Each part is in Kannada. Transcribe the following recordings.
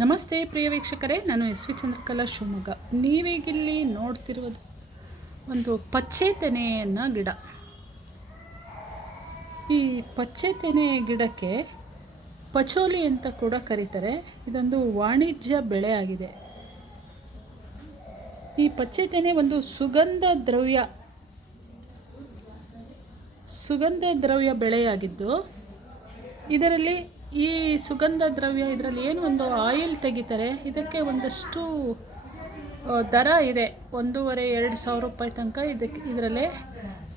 ನಮಸ್ತೆ ಪ್ರಿಯ ವೀಕ್ಷಕರೇ, ನಾನು ಎಸ್ ವಿ ಚಂದ್ರಕಲಾ ಶಿವಮೊಗ್ಗ. ನೀವೀಗಿಲ್ಲಿ ನೋಡ್ತಿರುವುದು ಒಂದು ಪಚ್ಚೆ ತೆನೆಯನ್ನು ಗಿಡ. ಈ ಪಚ್ಚೆ ತೆನೆ ಗಿಡಕ್ಕೆ ಪಚೋಲಿ ಅಂತ ಕೂಡ ಕರೀತಾರೆ. ಇದೊಂದು ವಾಣಿಜ್ಯ ಬೆಳೆ ಆಗಿದೆ. ಈ ಪಚ್ಚೆ ತೆನೆ ಒಂದು ಸುಗಂಧ ದ್ರವ್ಯ ಬೆಳೆಯಾಗಿದ್ದು, ಇದರಲ್ಲಿ ಈ ಸುಗಂಧ ದ್ರವ್ಯ ಇದರಲ್ಲಿ ಏನು ಒಂದು ಆಯಿಲ್ ತೆಗಿತಾರೆ. ಇದಕ್ಕೆ ಒಂದಷ್ಟು ದರ ಇದೆ. 1,500-2,000 ರೂಪಾಯಿ ತನಕ ಇದರಲ್ಲೇ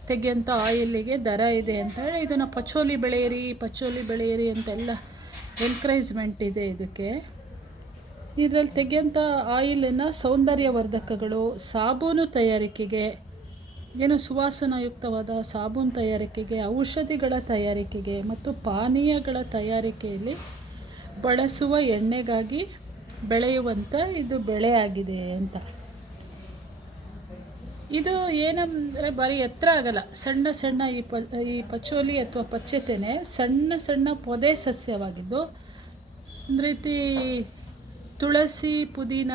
ತೆಗೆಯೋಂಥ ಆಯಿಲಿಗೆ ದರ ಇದೆ ಅಂತ ಹೇಳಿ ಇದನ್ನು ಪಚೋಲಿ ಬೆಳೆಯಿರಿ ಅಂತೆಲ್ಲ ಎನ್ಕರೇಜ್ಮೆಂಟ್ ಇದೆ ಇದಕ್ಕೆ. ಇದರಲ್ಲಿ ತೆಗೆಯೋಂಥ ಆಯಿಲನ್ನು ಸೌಂದರ್ಯವರ್ಧಕಗಳು, ಸಾಬೂನು ತಯಾರಿಕೆಗೆ, ಏನು ಸುವಾಸನಾಯುಕ್ತವಾದ ಸಾಬೂನು ತಯಾರಿಕೆಗೆ, ಔಷಧಿಗಳ ತಯಾರಿಕೆಗೆ ಮತ್ತು ಪಾನೀಯಗಳ ತಯಾರಿಕೆಯಲ್ಲಿ ಬಳಸುವ ಎಣ್ಣೆಗಾಗಿ ಬೆಳೆಯುವಂಥ ಇದು ಬೆಳೆಯಾಗಿದೆ ಅಂತ. ಇದು ಏನಂದರೆ ಭಾರಿ ಎತ್ತರ ಆಗಲ್ಲ, ಸಣ್ಣ ಈ ಪಚೋಲಿ ಅಥವಾ ಪಚ್ಚೆ ತೆನೆ ಸಣ್ಣ ಪೊದೆ ಸಸ್ಯವಾಗಿದ್ದು, ಒಂದು ರೀತಿ ತುಳಸಿ, ಪುದೀನ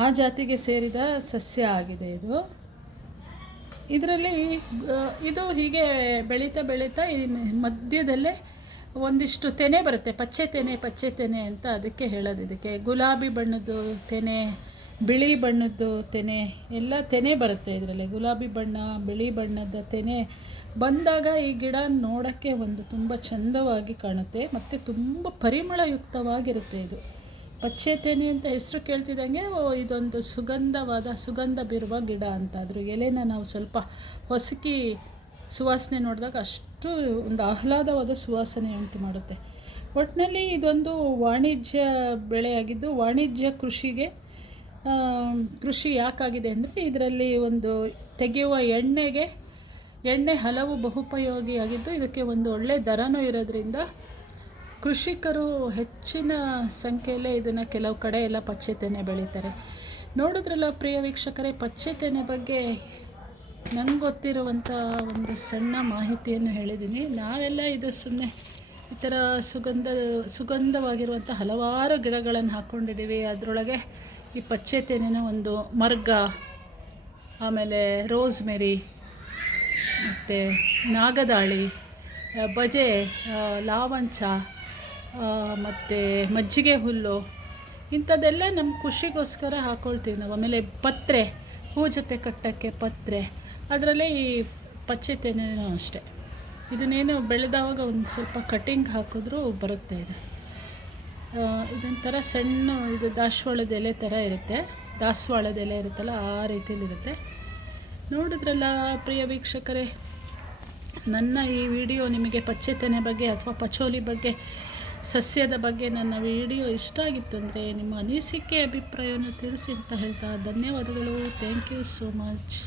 ಆ ಜಾತಿಗೆ ಸೇರಿದ ಸಸ್ಯ ಆಗಿದೆ ಇದು. ಇದರಲ್ಲಿ ಇದು ಹೀಗೆ ಬೆಳೀತಾ ಈ ಮಧ್ಯದಲ್ಲೇ ಒಂದಿಷ್ಟು ತೆನೆ ಬರುತ್ತೆ. ಪಚ್ಚೆ ತೆನೆ ಅಂತ ಅದಕ್ಕೆ ಹೇಳೋದು. ಇದಕ್ಕೆ ಗುಲಾಬಿ ಬಣ್ಣದ್ದು ತೆನೆ, ಬಿಳಿ ಬಣ್ಣದ್ದು ತೆನೆ ಎಲ್ಲ ತೆನೆ ಬರುತ್ತೆ ಇದರಲ್ಲಿ. ಗುಲಾಬಿ ಬಣ್ಣ, ಬಿಳಿ ಬಣ್ಣದ ತೆನೆ ಬಂದಾಗ ಈ ಗಿಡ ನೋಡೋಕ್ಕೆ ಒಂದು ತುಂಬ ಚಂದವಾಗಿ ಕಾಣುತ್ತೆ ಮತ್ತು ತುಂಬ ಪರಿಮಳಯುಕ್ತವಾಗಿರುತ್ತೆ. ಇದು ಪಚ್ಚೆ ತೆನೆ ಅಂತ ಹೆಸರು ಕೇಳ್ತಿದ್ದಂಗೆ ಇದೊಂದು ಸುಗಂಧ ಬೀರುವ ಗಿಡ ಅಂತ. ಅದ್ರ ಎಲೆನ ನಾವು ಸ್ವಲ್ಪ ಹೊಸಕಿ ಸುವಾಸನೆ ನೋಡಿದಾಗ ಅಷ್ಟು ಒಂದು ಆಹ್ಲಾದವಾದ ಸುವಾಸನೆ ಉಂಟು ಮಾಡುತ್ತೆ. ಒಟ್ಟಿನಲ್ಲಿ ಇದೊಂದು ವಾಣಿಜ್ಯ ಬೆಳೆಯಾಗಿದ್ದು, ವಾಣಿಜ್ಯ ಕೃಷಿ ಯಾಕಾಗಿದೆ ಅಂದರೆ ಇದರಲ್ಲಿ ಒಂದು ತೆಗೆಯುವ ಎಣ್ಣೆ ಹಲವು ಬಹುಪಯೋಗಿಯಾಗಿದ್ದು, ಇದಕ್ಕೆ ಒಂದು ಒಳ್ಳೆ ದರನೂ ಇರೋದ್ರಿಂದ ಕೃಷಿಕರು ಹೆಚ್ಚಿನ ಸಂಖ್ಯೆಯಲ್ಲೇ ಇದನ್ನು ಕೆಲವು ಕಡೆ ಎಲ್ಲ ಪಚ್ಚೆ ತೆನೆ ಬೆಳೀತಾರೆ. ನೋಡಿದ್ರಲ್ಲ ಪ್ರಿಯ ವೀಕ್ಷಕರೇ, ಪಚ್ಚೆ ತೆನೆ ಬಗ್ಗೆ ನಂಗೆ ಗೊತ್ತಿರುವಂಥ ಒಂದು ಸಣ್ಣ ಮಾಹಿತಿಯನ್ನು ಹೇಳಿದ್ದೀನಿ. ನಾವೆಲ್ಲ ಇದು ಸುಮ್ಮನೆ ಈ ಥರ ಸುಗಂಧವಾಗಿರುವಂಥ ಹಲವಾರು ಗಿಡಗಳನ್ನು ಹಾಕ್ಕೊಂಡಿದ್ದೀವಿ. ಅದರೊಳಗೆ ಈ ಪಚ್ಚೆ ತೆನೆನ ಒಂದು ಮರ್ಗ, ಆಮೇಲೆ ರೋಸ್ಮೆರಿ ಮತ್ತು ನಾಗದಾಳಿ, ಬಜೆ, ಲಾವಂಚ ಮತ್ತು ಮಜ್ಜಿಗೆ ಹುಲ್ಲು ಇಂಥದ್ದೆಲ್ಲ ನಮ್ಮ ಖುಷಿಗೋಸ್ಕರ ಹಾಕ್ಕೊಳ್ತೀವಿ ನಾವು. ಆಮೇಲೆ ಪತ್ರೆ, ಹೂ ಜೊತೆ ಕಟ್ಟೋಕ್ಕೆ ಪತ್ರೆ, ಅದರಲ್ಲೇ ಈ ಪಚ್ಚೆ ತೆನೆನೂ ಅಷ್ಟೆ. ಇದನ್ನೇನು ಬೆಳೆದವಾಗ ಒಂದು ಸ್ವಲ್ಪ ಕಟಿಂಗ್ ಹಾಕಿದ್ರೂ ಬರುತ್ತೆ. ಇದೊಂಥರ ಸಣ್ಣ ಇದು ದಾಸವಾಳದ ಎಲೆ ಥರ ಇರುತ್ತೆ. ದಾಸವಾಳದ ಎಲೆ ಇರುತ್ತಲ್ಲ ಆ ರೀತಿಯಲ್ಲಿರುತ್ತೆ. ನೋಡಿದ್ರಲ್ಲ ಪ್ರಿಯ ವೀಕ್ಷಕರೇ, ನನ್ನ ಈ ವಿಡಿಯೋ ನಿಮಗೆ ಪಚ್ಚೆ ತೆನೆ ಬಗ್ಗೆ ಅಥವಾ ಪಚೋಲಿ ಬಗ್ಗೆ, ಸಸ್ಯದ ಬಗ್ಗೆ ನನ್ನ ವಿಡಿಯೋ ಇಷ್ಟ ಆಗಿತ್ತು ಅಂದರೆ ನಿಮ್ಮ ಅನಿಸಿಕೆ ಅಭಿಪ್ರಾಯವನ್ನು ತಿಳಿಸಿ ಅಂತ ಹೇಳ್ತಾ ಧನ್ಯವಾದಗಳು. Thank you so much.